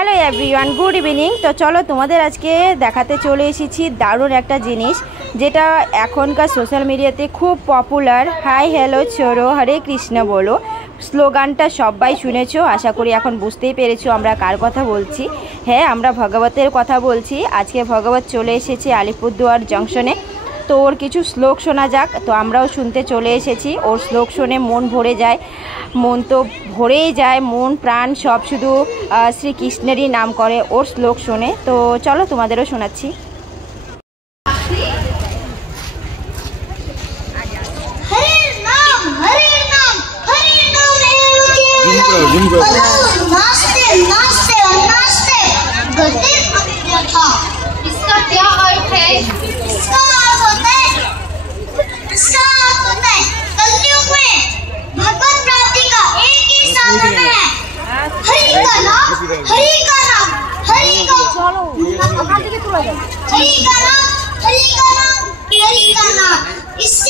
Hello everyone, good evening. তো চলো তোমাদের আজকে দেখাতে চলে এসেছি দারুণ একটা জিনিস, যেটা এখনকার সোশ্যাল মিডিয়াতে খুব পপুলার। হাই হ্যালো ছোড়ো হরে কৃষ্ণ বলো স্লোগানটা সবাই শুনেছো, আশা করি এখন বুঝতেই পেরেছো আমরা কার কথা বলছি। হ্যাঁ, আমরা ভগবতের কথা বলছি। আজকে ভগবত চলে এসেছে আলিপুরদুয়ার জংশনে। তো ওর কিছু শ্লোক শোনা যাক। তো আমরাও শুনতে চলে এসেছি। ওর শ্লোক শুনে মন ভরে যায়, মন তো ভরেই যায়, মন প্রাণ সব শুধু শ্রীকৃষ্ণেরই নাম করে ওর শ্লোক শুনে। তো চলো তোমাদেরও শোনাচ্ছি। इसका क्या अर्थ है? इसका अर्थ होता है कलयुग में भगवत प्राप्ति का एक ही साधन है, हरि का नाम, हरि का नाम, हरि का नाम, हरि का नाम, हरि का नाम। इससे